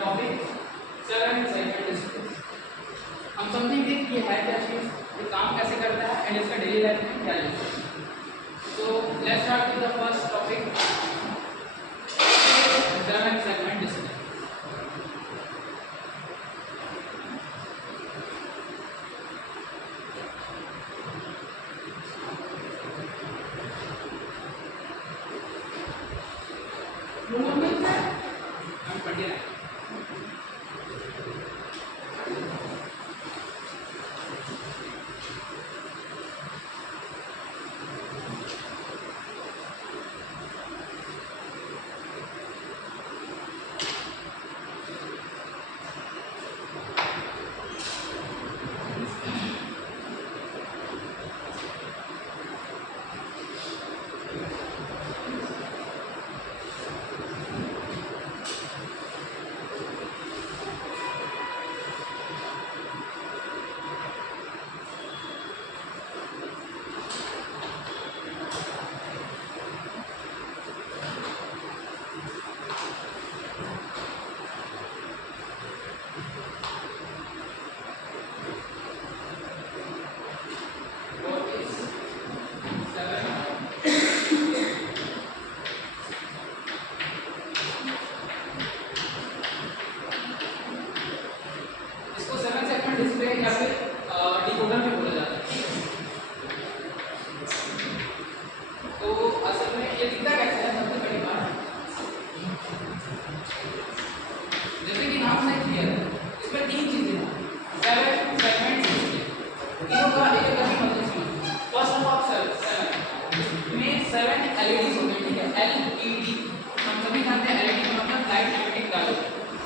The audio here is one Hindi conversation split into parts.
Topic 7 segment display. हम समझेंगे कि ये है क्या चीज़, ये काम कैसे करता है एंड इसका डेली लाइफ में क्या यूज है। तो let's start with the first topic 7 segment display.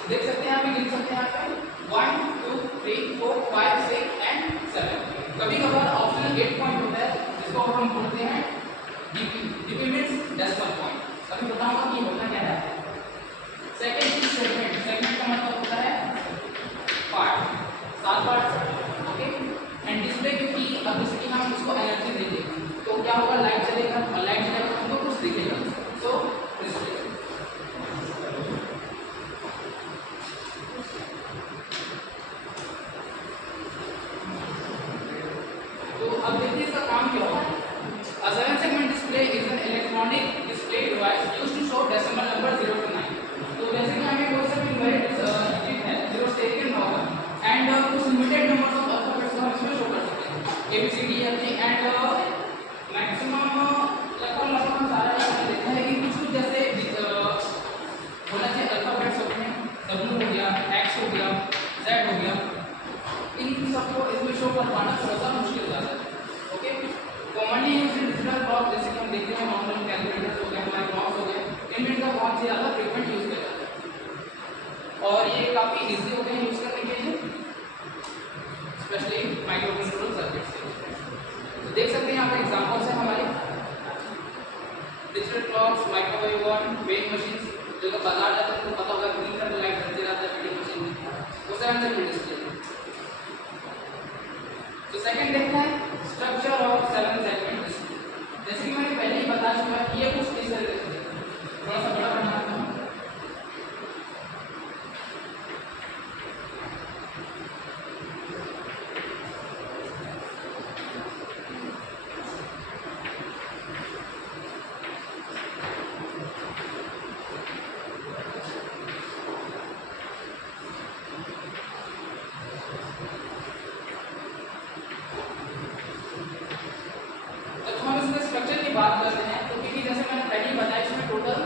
देख सकते हैं यहाँ पे, लिख सकते हैं यहाँ पे 1 2 3 4 5 6 एंड 7। कभी कभार ऑप्शनल 8 पॉइंट होता है जिसको हम बोलते हैं DP. DP means decimal point. अभी बताऊंगा कि होता क्या है। सेकंड सेगमेंट, सेगमेंट का मतलब होता है part, 7 part, okay. And display क्योंकि अब जैसे कि हम इसको एनर्जी देंगे तो क्या होगा, लाइट चलेगा और लाइट चलेगा तो हमको कुछ दिखेगा। सो डिस्प्ले अब देखिए इसका काम क्या होगा। A 7 segment display is an electronic display device used to show decimal number 0 to 9। तो जैसे कि हमें कोई सा भी इनवैलिड डिजिट है 0 से 1 तक होगा एंड कुछ लिमिटेड नंबर्स ऑफ अल्फाबेट्स को हम इसमें शो कर सकते हैं, A B C D F G and maximum लगभग हम सारा यहाँ देखा है कि कुछ जैसे होना चाहिए अल्फाबेट्स होते हैं, W हो गया, X हो गया, Z हो गया, इन सबको इसमें शो कर पाना थोड़ा सा मुश्किल हो जाता है। Okay, commonly used digital clock जैसे कि हम देखते हैं नॉर्मल कैलकुलेटर्स हो गए, हमारे क्लॉक्स हो गए, इनमें इनका बहुत ज़्यादा फ्रीक्वेंट यूज किया जाता है और ये काफ़ी इजी होते हैं यूज करने के लिए, स्पेशली माइक्रो कंट्रोलर सर्किट्स के। तो देख सकते हैं यहाँ पर एग्जांपल्स हैं हमारे digital clocks, microwave oven, weighing machines. जो लोग बाजार जाते हैं तो पता होगा ग्रीन कलर लाइट जलती रहता है वेइंग मशीन में, वो 7 सेगमेंट डिस्प्ले। तो सेकंड देखते हैं स्ट्रक्चर ऑफ 7 सेगमेंट डिस्प्ले। जैसे कि मैंने पहले ही बता चुका है ये कुछ इस तरीके से, थोड़ा सा बड़ा बनाता हूँ। बात करते हैं तो क्योंकि जैसे मैंने पहले ही बताया इसमें टोटल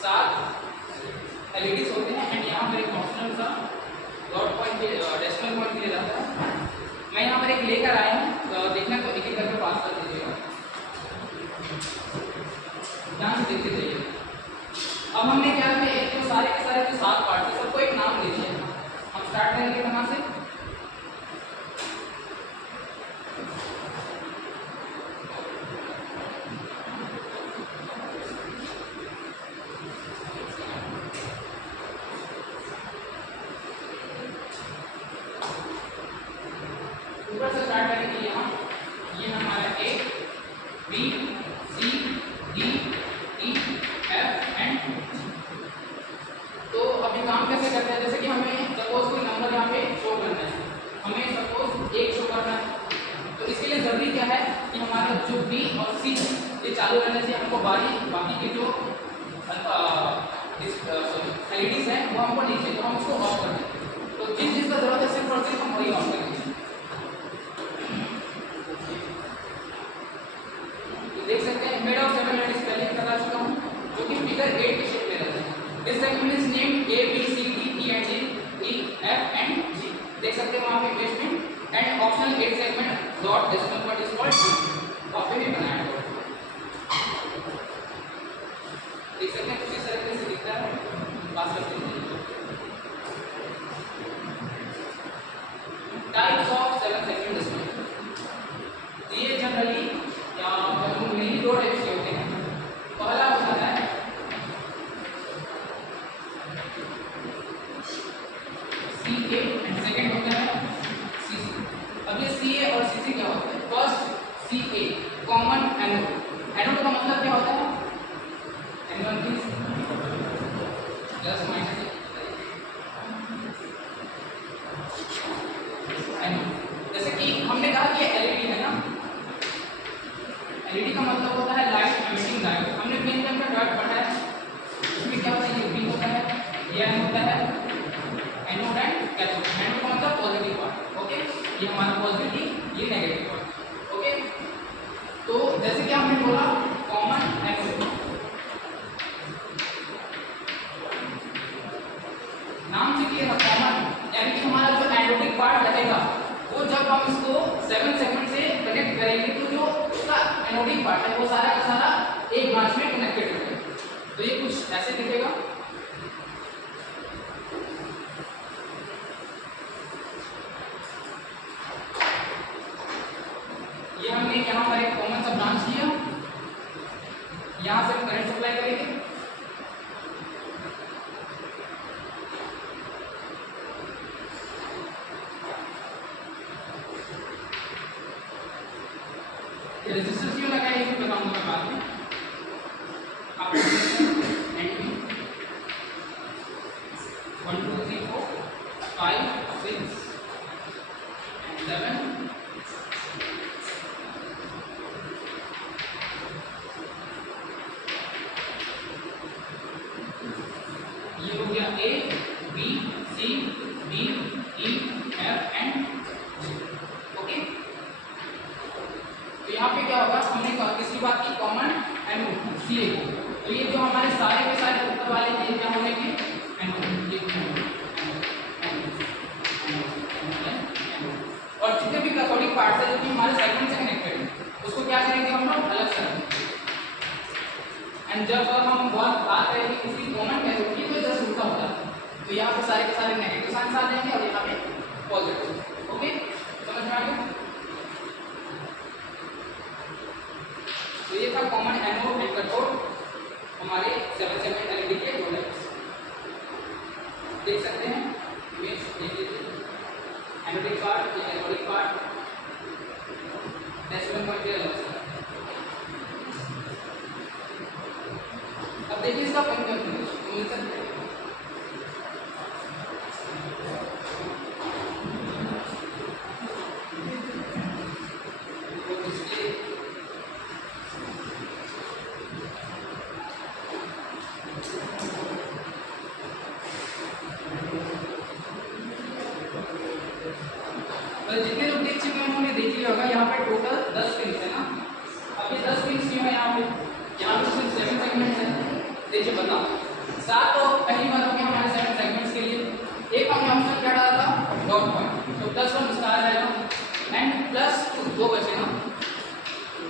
7 एलईडीज होते हैं एंड यहाँ पर एक ऑप्शनल सा डॉट पॉइंट डेसिमल पॉइंट दिया जाता है। मैं यहाँ पर एक लेकर आया हूँ, तो देखना तो एक एक करके पास कर दीजिएगा, ध्यान से देखते जाइए। अब हमने क्या किया, एक तो सारे के सारे जो 7 पार्ट है सबको एक नाम दे दिया। हम स्टार्ट करेंगे कहाँ से, ऊपर से स्टार्ट करेंगे। यहाँ ये हमारा A B C D E F and. तो अभी काम कैसे सकते हैं जैसे कि हमें सपोज कोई नंबर यहाँ पे शो करना है, हमें सपोज 1 शो करना है, तो इसके लिए जरूरी क्या है कि हमारा जो बी और सी ये चालू रहने से हमको बाकी के जो एलईडीज हैं वो हमको नीचे, तो हम उसको ऑफ कर देंगे। तो जिस चीज़ का जरूरत है सिर्फ और सिर्फ हम वही ऑफ करेंगे। तो देख सकते हैं मेड ऑफ 7 एलईडीज पहले ही बता चुका हूँ, जो कि फिगर 8 के शेप में रहते हैं। This segment is named A B C D E and G E F and G. देख सकते हैं वहाँ पे इमेज में and optional 8 segment dot decimal point is called D, वहाँ पे भी बनाया है। देख सकते हैं कुछ इस तरीके से दिखता है। पास करते हैं टाइप्स ऑफ 7 सेगमेंट डिस्प्ले। ये जनरली या मेनली 2 टाइप्स के होते हैं। पहला होता है CA एंड सेकंड होता है CC। अब ये CA और CC क्या होता है? First CA common anode. Anode का मतलब क्या होता है? Anode please plus minus anode. जैसे कि हमने कहा कि एलईडी है ना, एलईडी का मतलब होता है लाइट एमिटिंग डायोड। हमने मेन में डायोड पढ़ा है, इसमें क्या होता है? ये बी होता है, ये एन होता है, एनोड एंड कैथोड। एनोड का मतलब पॉजिटिव पार्ट, ओके, ये हमारा पॉजिटिव, ये नेगेटिव पार्ट, ओके। तो जैसे कि हमने बोला कॉमन एनोड, नाम से क्लियर है कॉमन, यानी कि हमारा जो एनोडिक पार्ट रहेगा वो जब हम इसको 7 सेगमेंट से कनेक्ट करेंगे तो जो उसका एनोडिक पार्ट है वो सारा का सारा एक ब्रांच में कनेक्टेड रहेगा। तो ये कुछ ऐसे दिखेगा। ये हमने यहाँ पर एक कॉमन सा ब्रांच लिया, यहाँ से हम करंट सप्लाई करेंगे, रेजिस्टेंस क्यों लगाया ये भी बताऊंगा मैं बाद में। आप 1 2 3 4 5 6 7 ये हो गया A B C D E F and okay. तो यहाँ पे क्या होगा, हमने किसकी बात की? Common anode CA। तो ये जो हमारे सारे के सारे ऊपर वाले ये क्या होंगे कि एनोड, और जितने भी कैथोडिक पार्ट्स है जो कि हमारे सेगमेंट से कनेक्टेड है उसको क्या करेंगे हम लोग? अलग से रखेंगे। एंड जब हम बात करेंगे किसी कॉमन कैथोड की तो जस्ट उल्टा होता है। तो यहाँ पे सारे के सारे नेगेटिव साइंस आ जाएंगे और यहाँ पे पॉजिटिव, ओके, समझ में आ गया? तो ये था कॉमन एनोड एंड कैथोड, हमारे 7 सेगमेंट एलईडी के 2 टाइप्स। देख सकते हैं इमेज, देख लीजिए एनोडिक पार्ट, ये कैथोडिक पार्ट, डेसिमल पॉइंट अलग से। अब देखिए इसका कंक्लूजन जितने लोग देख चुके हैं उन्होंने देख लिया होगा। यहाँ पे टोटल 10 पिंस है ना। अब ये 10 पिंस क्यों है यहाँ पे सिर्फ 7 सेगमेंट्स हैं। देखिए बताओ, 7 तो पहली बार हो गया हमारे 7 सेगमेंट्स के लिए। एक हमने ऑप्शन क्या डाला था? डॉट पॉइंट, तो प्लस 1 इसका आ जाएगा एंड प्लस 2 बचे ना।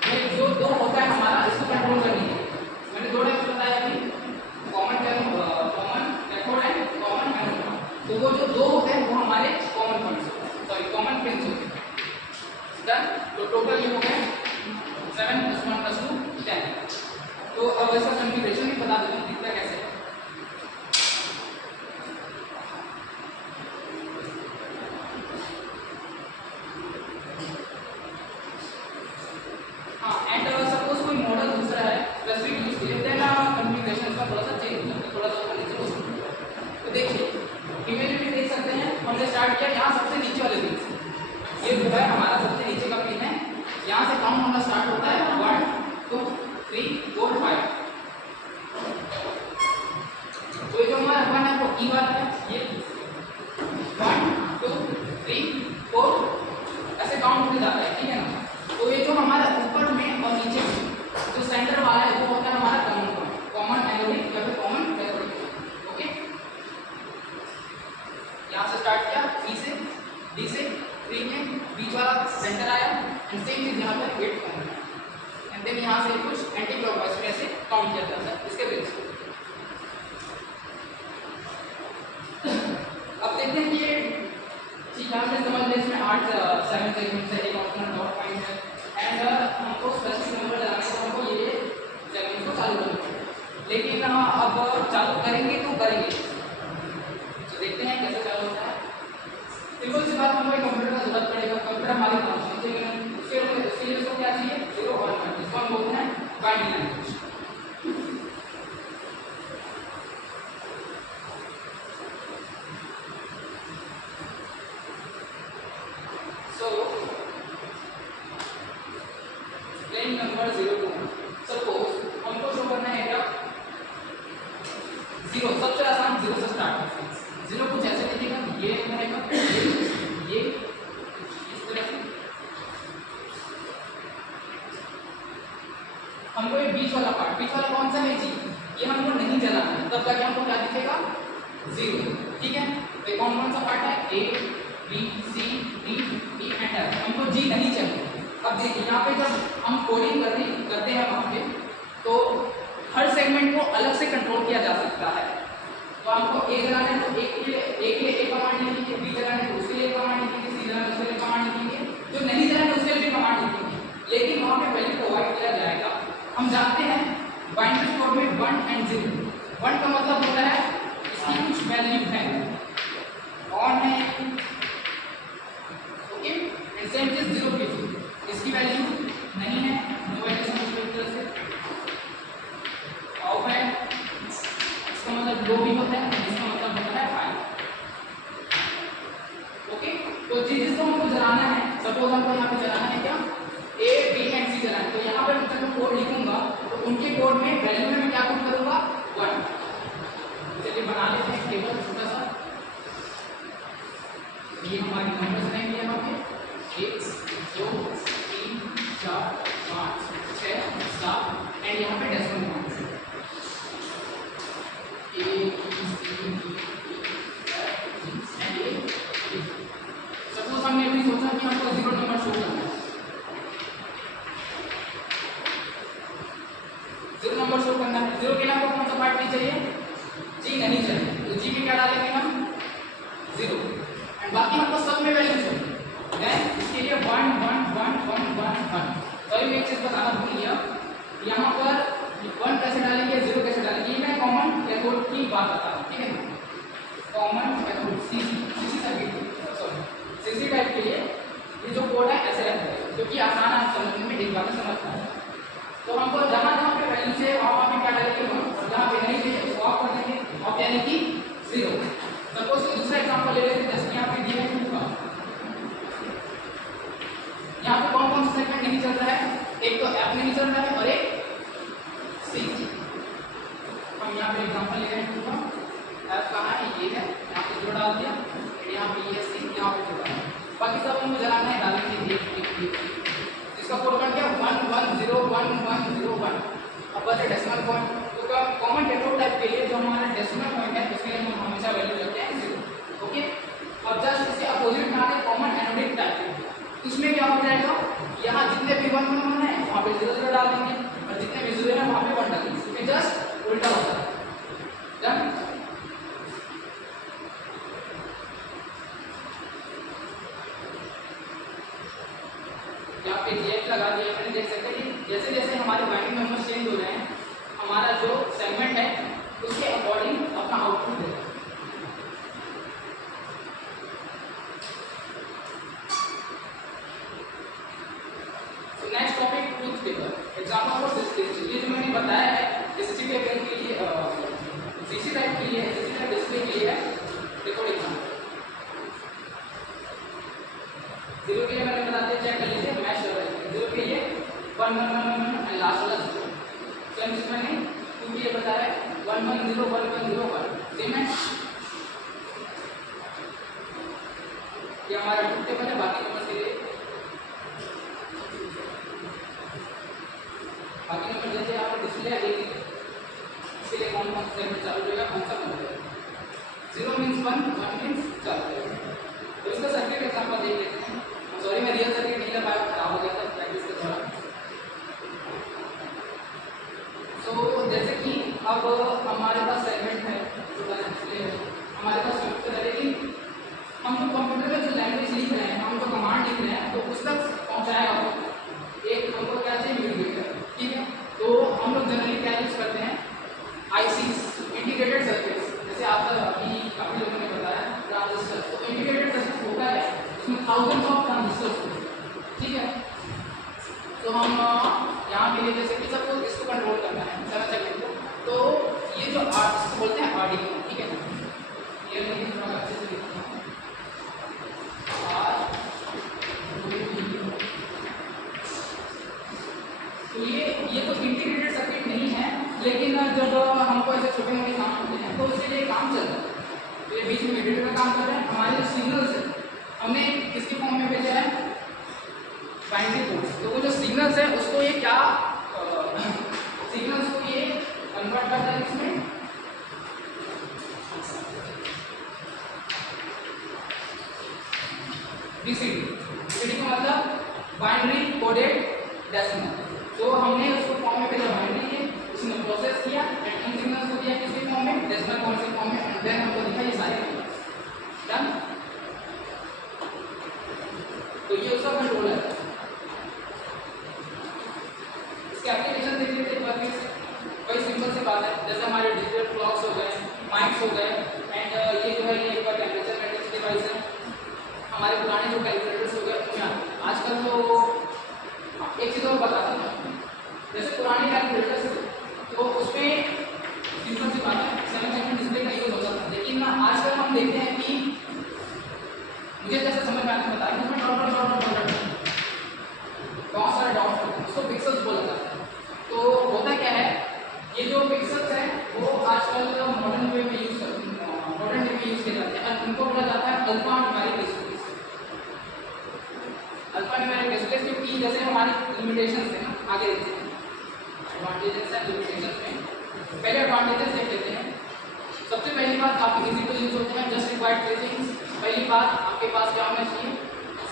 ये जो 2 होता है हमारा, इसको कंट्रोल करने के लिए मैंने 2 टाइप्स बताया कि common cathode and common anode. तो वो जो 2 होते हैं वो हमारे common points, sorry common pins होते हैं। डन। तो टोटल ये हो गया 7 + 1 + 2 10। तो अब इसका कॉन्फ़िगरेशन भी बता देता हूँ दिखता कैसे है। हाँ, एंड सपोज कोई मॉडल दूसरा है स्पेसिफिक यूज के लिए, देन कॉन्फ़िगरेशन का थोड़ा सा चेंज हो सकता है, थोड़ा सा नीचे हो सकता है। तो देखिए स्टार्ट किया यहाँ सबसे नीचे वाले पिन से, ये जो है हमारा सबसे नीचे का पिन है, यहाँ से काउंट होना स्टार्ट होता है 1 2 3 4 5। तो ये जो हमारा 1 है वो ई वाला है, ये 1 2 3 4 ऐसे काउंट होते जाता है, ठीक है ना। तो ये जो हमारा ऊपर में और नीचे में जो सेंटर वाला है वो होता है हमारा कॉमन पॉइंट, कॉमन एनोडिक या फिर कॉमन कैथोडिक। ओके, यहाँ से स्टार्ट किया ई से डी से 3 में बीच वाला सेंटर आया एंड सेम चीज यहाँ पर 8 कॉमन है एंड देन यहाँ से कुछ एंटी क्लॉकवाइज में ऐसे काउंट किया जाता है इसके बेस पे। अब देखते हैं कि ये चीज यहाँ से समझ लें, इसमें 8 7 सेगमेंट्स है, एक ऑप्शनल डॉट पॉइंट है एंड हमको स्पेसिफिक नंबर लगाना है, तो हमको ये सेगमेंट को चालू करना है। लेकिन अब चालू करेंगे तो करेंगे, तो देखते हैं कैसे चालू होता है। सिंपल सी बात, हमको एक कंप्यूटर का जरूरत पड़ेगा, कंप्यूटर हमारे पास है, ठीक है। उसके लिए इसको क्या चाहिए 0 और 1, इसको हम बोलते हैं binary language. So line number 0 to 1, suppose हमको शो करना है क्या 0, सबसे आसान 0 से स्टार्ट करते हैं। 0 कुछ ऐसे लिखिएगा, ये रहेगा, ये इस तरह से। हमको ये बीच वाला पार्ट, बीच वाला कौन सा है जी, ये हमको नहीं चलाना है, तब जाके हमको क्या दिखेगा 0, ठीक है। तो कौन कौन सा पार्ट है A B C D E and F, हमको जी नहीं चाहिए। अब देखिए यहाँ पे जब हम कोडिंग करते हैं वहाँ पे, तो हर सेगमेंट को अलग से कंट्रोल किया जा सकता है। तो हमको ए जलाना है तो एक के लिए एक कमांड लिखेंगे, बी जलाना है तो उसके लिए कमांड लिखेंगे, सी जलाना है उसके लिए कमांड लिखेंगे, जो नहीं जलाना है उसके लिए कमांड लिखेंगे, लेकिन वहाँ पे वैल्यू प्रोवाइड किया जाएगा। हम जानते हैं बाइनरी कोड में 1 एंड 0, 1 का मतलब होता है इसकी कुछ वैल्यू है, ऑन है, ओके, एंड सेम चीज 0 की इसकी वैल्यू नहीं है, नो वैल्यू समझ लो एक तरह से, ऑफ है, इसका मतलब लो भी होता है, इसका मतलब होता है हाई। ओके, तो जिसको हमको जलाना है, सपोज हमको यहाँ पे जलाना है क्या ए बी एंड सी जलाना है, तो यहाँ पर जब मैं कोड लिखूंगा तो उनके कोड में वैल्यू में मैं क्या पुट करूंगा 1। चलिए बना लेते हैं टेबल छोटा सा, ये हमारी नंबर्स रहेंगे यहाँ पे 1 2 3 4 5 6 7 एंड यहाँ पे decimal point A B C D and A. Suppose हमने अभी सोचा कि हमको 0 नंबर शो करना है, 0 नंबर शो करना है, 0 के अलावा कौन सा पार्ट नहीं चाहिए, जी नहीं चाहिए, तो जी में क्या डालेंगे हम 0 एंड बाकी हमको सब में वैल्यू चाहिए, देन इसके लिए 1 1 1 1 1 1। तो ये एक चीज बताना भूल गया, यहाँ पर 1 कैसे डालेंगे 0 कैसे डालेंगे, ये मैं कॉमन कैथोड की बात बता रहा हूँ, ठीक है ना। Common cathode CC circuit, sorry CC type के लिए ये जो कोड है ऐसे रहता है, क्योंकि आसान आप समझने में एक बार में समझ पाए। तो हमको जहाँ जहाँ पे वैल्यू से वहाँ पे क्या डालेंगे हम, जहाँ पे नहीं चाहिए उसको ऑफ कर देंगे, ऑफ यानी कि 0। सपोज दूसरा एग्जांपल ले लेते हैं, जैसे यहाँ पे दिया है 2 का, यहाँ पे कौन कौन सा सेगमेंट नहीं चल रहा है, एक तो एफ नहीं चल रहा है और एक सी। हम यहाँ पे एग्जांपल ले रहे हैं 2 का, एफ कहाँ है, ये है, यहाँ पे 0 डाल दिया, यहाँ पे ये सी, यहाँ पे 0 डाल, बाकी सब हमको जलाना है, डालेंगे इसका कोड बन गया 1 1 0 1 1 0 1। अब बचा डेसिमल पॉइंट, तो कॉमन कैथोड टाइप के लिए जो हमारा डेसिमल पॉइंट है उसके लिए हम हमेशा वैल्यू रखते हैं 0। ओके, अब जस्ट इसके अपोजिट में आते हैं कॉमन एनोडिक टाइप, इसमें क्या हो जाएगा, यहाँ जितने भी 1 1 1 है वहाँ पे 0 0 डाल देंगे और जितने भी 0 है वहाँ पे 1 डाल देंगे, क्योंकि जस्ट उल्टा होता है। डन। यहाँ पे GF लगा दिया, मैंने देख सकते हैं कि जैसे जैसे हमारे बाइनरी नंबर चेंज हो रहे हैं, हमारा जो सेगमेंट है उसके अकॉर्डिंग अपना आउटपुट देगा। Next topic truth table, example for this, ये जो मैंने बताया है इस पेपर के लिए 1 1 1 1 एंड लास्ट वाला 0। सेम इसमें नहीं, क्योंकि ये बता रहा है 1 1 0 1 1 0 1, सेम है। ये हमारा ट्रुथ टेबल है। बाकी नंबर के लिए बाकी नंबर जैसे यहाँ पर डिस्प्ले है देखिए, इसके लिए कौन कौन सेगमेंट चालू रहेगा, कौन सा बंद रहेगा। 0 मीन्स 1 1 मीन्स चालू रहेगा। तो इसका सर्किट एग्जांपल देख लेते हैं। सॉरी मैं रियल सर्किट नहीं लगाया, खराब हो गया था प्रैक्टिस के दौरान। सो जैसे कि अब हमारे पास सेगमेंट है, छोटा डिस्प्ले है, हमारे पास कंप्यूटर है, लेकिन हम जो कंप्यूटर में जो लैंग्वेज लिख रहे हैं, हम जो कमांड लिख रहे हैं, तो उस तक पहुँचाएगा एक हमको क्या चाहिए, मीडिएटर। ठीक है, तो हम लोग जनरली क्या यूज़ करते हैं, आईसीज, इंटीग्रेटेड सर्किट्स। जैसे आपका अभी काफ़ी लोगों ने बताया ट्रांजिस्टर, तो इंटीग्रेटेड सर्किट होता है उसमें थाउजेंड्स ऑफ ट्रांजिस्टर्स होते हैं। ठीक है, तो हम यहाँ के लिए जैसे कि सबको इसको कंट्रोल करना है 7 सेकंड को, तो ये जो इसको बोलते हैं आर्डिनो। ठीक है, ये मैं थोड़ा अच्छे से लिखता हूँ, तो ये तो इंटीग्रेटेड सर्किट नहीं है, लेकिन जब हमको ऐसे छोटे मोटे काम होते हैं तो इसके लिए काम चलता है। तो ये बीच में मीडिएटर का काम कर रहे हैं। हमारे जो सिग्नल्स है हमने किसके फॉर्म में भेजा है, बाइनरी कोड्स। तो वो जो सिग्नल्स है उसको ये क्या सिग्नल्स को ये कन्वर्ट करता है इसमें बीसीडी। बीसीडी का मतलब बाइनरी कोडेड डेसिमल। तो हमने उसको फॉर्म में भेजा बाइनरी के, उसने प्रोसेस किया एंड इन सिग्नल्स को दिया किसी फॉर्म में, डेसिमल फॉर्म से फॉर्म में, एंड देन हमको दिखा ये सारे नंबर्स। डन। तो ये उसका कंट्रोल है। इसके एप्लीकेशन देख लेते हैं बाकी से। वही सिंपल सी बात है, जैसे हमारे डिजिटल क्लॉक्स हो गए, माइक्स हो गए, एंड ये जो है ये एक टेम्परेचर मेजर्स डिवाइस है। हमारे पुराने जो कैलकुलेटर्स हो गए उनमें आजकल तो एक चीज़ और बताता हूँ, जैसे पुराने कैलकुलेटर्स तो उसमें सिंपल सी बात है 7 सेगमेंट डिस्प्ले का यूज़ होता था, लेकिन आजकल हम देखते हैं कि मुझे जैसे समझ में आने में बताया कि उसमें डॉट बहुत सारे डॉट्स होते हैं, उसको पिक्सल्स बोला जाता है। तो होता क्या है, ये जो पिक्सल्स है वो आजकल मॉडर्न वे में यूज़ किए जाते हैं, और उनको बोला जाता है alpha numeric displace. Alpha numeric displace क्योंकि जैसे हमारी लिमिटेशंस है ना, आगे देखते हैं एडवांटेजेस एंड लिमिटेशंस में। पहले एडवांटेजेस देख लेते हैं। सबसे पहली बात, काफ़ी इजी टू यूज होते हैं, जस्ट रिक्वायर्ड 3 थिंग्स। पहली बात, आपके पास क्या होना चाहिए,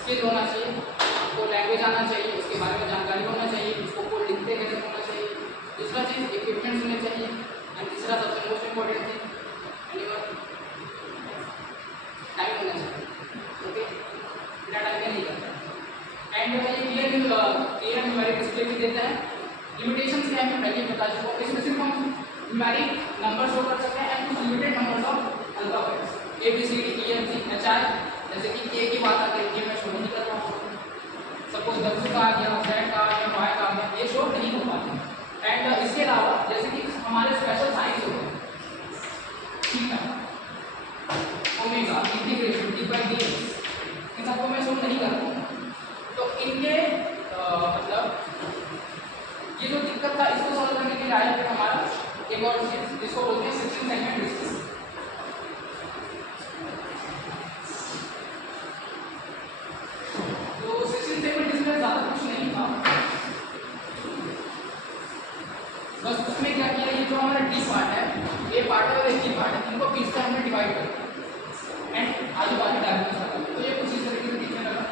स्किल होना चाहिए, आपको लैंग्वेज आना चाहिए, उसके बारे में जानकारी होना चाहिए, उसको कोड लिखते कैसे होना चाहिए। दूसरा चीज़ इक्विपमेंट्स होने चाहिए, एंड तीसरा सबसे मोस्ट इम्पोर्टेंट थिंग टाइम होना चाहिए। ओके, बिना टाइम में नहीं करता। एंड ये क्लियर न्यूमेरिक डिस्प्ले भी देता है। लिमिटेशंस क्या है मैं पहले बता चुका हूँ। इसमें सिर्फ हम न्यूमेरिक नंबर शो कर सकते हैं एंड कुछ limited numbers of alphabets ABCDEFGHI। जैसे कि K की बात आती है, मैं शो नहीं कर रहा हूँ। सपोज W का आ गया, Z का आ गया, Y का आ गया, ये शो नहीं हो पाते। एंड इसके अलावा जैसे कि हमारे स्पेशल साइंस हो गए, थीटा, ओमेगा, इंटीग्रेशन, D/dx, इन सबको मैं शो नहीं कर पाऊँ। तो इनके मतलब ये जो दिक्कत था इसको सॉल्व करने के लिए आया फिर हमारा एक और चीज जिसको बोलते हैं 16 सेगमेंट डिस्प्ले। तो 16 सेगमेंट डिस्प्ले ज़्यादा कुछ नहीं था, बस उसमें क्या किया, ये जो हमारा डी पार्ट है, ए पार्ट है और एक डी पार्ट है, इनको 20 का हमने डिवाइड कर दिया एंड आजू बाजू डायग्राम लगा दिया। तो ये कुछ इस तरीके से दिखने लगा।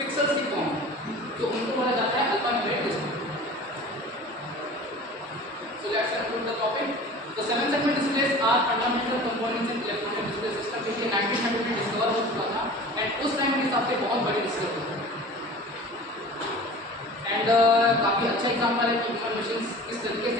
पिक्सल्स की फॉर्म, तो उनको बोला जाता है अल्फा न्यूमेरिक एग्जांपल है कि इन्फॉर्मेशन किस तरीके से